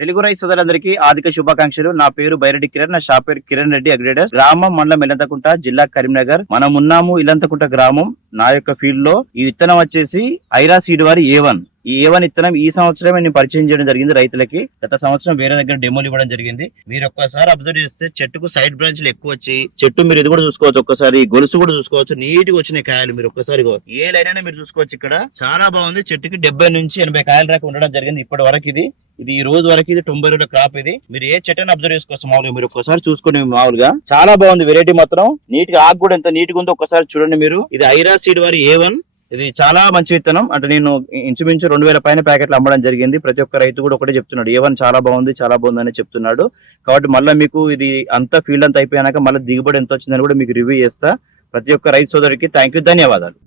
తెలుగు రైతు సోదరులందరికీ ఆర్థిక శుభాకాంక్షలు. నా పేరు బైరెడ్డి కిరణ్. నా షాప్ పేరు కిరణ్ రెడ్డి అగ్రిగేటర్స్. గ్రామం మండలం ఇల్లంతకుంట, జిల్లా కరీంనగర్. మనం ఉన్నాము ఇల్లంతకుంట గ్రామం. నా యొక్క ఫీల్డ్ లో ఈ విత్తనం వచ్చేసి ఐరా సీడ్ వారి A1. ఈ A1 విత్తనం ఈ సంవత్సరమే నేను పరిచయం చేయడం జరిగింది రైతులకి. గత సంవత్సరం వేరే దగ్గర డెమోలు ఇవ్వడం జరిగింది. మీరు ఒక్కసారి అబ్జర్వ్ చేస్తే చెట్టుకు సైడ్ బ్రాంచ్లు ఎక్కువ వచ్చి, చెట్టు మీరు ఇది కూడా చూసుకోవచ్చు, ఒక్కసారి గొలుసు కూడా చూసుకోవచ్చు, నీట్ గా వచ్చిన కాయలు మీరు ఒక్కసారి ఏ లైన్ మీరు చూసుకోవచ్చు. ఇక్కడ చాలా బాగుంది. చెట్టుకి 70 నుంచి 80 కాయల దాకా ఉండడం జరిగింది ఇప్పటి వరకు. ఇది ఈ రోజు వరకు ఇది 90 రోజుల క్రాప్. ఇది మీరు ఏ చెట్టుని అబ్జర్వ్ చేసుకోవచ్చు. మామూలుగా మీరు ఒక్కసారి చూసుకోండి. మామూలుగా చాలా బాగుంది. వెరైటీ మాత్రం నీట్ గా, ఆకు కూడా ఎంత నీట్ గా ఉందో ఒక్కసారి చూడండి మీరు. ఇది ఐరా సీడ్ వారి A1. ఇది చాలా మంచి విత్తనం. అంటే నేను ఇంచుమించు 2000 పైన ప్యాకెట్లు అమ్మడం జరిగింది. ప్రతి ఒక్క రైతు కూడా ఒకటే చెప్తున్నాడు, A1 చాలా బాగుంది, చాలా బాగుంది అని చెప్తున్నాడు. కాబట్టి మళ్ళీ మీకు ఇది అంతా ఫీల్డ్ అంతా అయిపోయాక మళ్ళీ దిగుబడి ఎంత వచ్చిందని కూడా మీకు రివ్యూ చేస్తా. ప్రతి ఒక్క రైతు సోదరికి థ్యాంక్ యూ, ధన్యవాదాలు.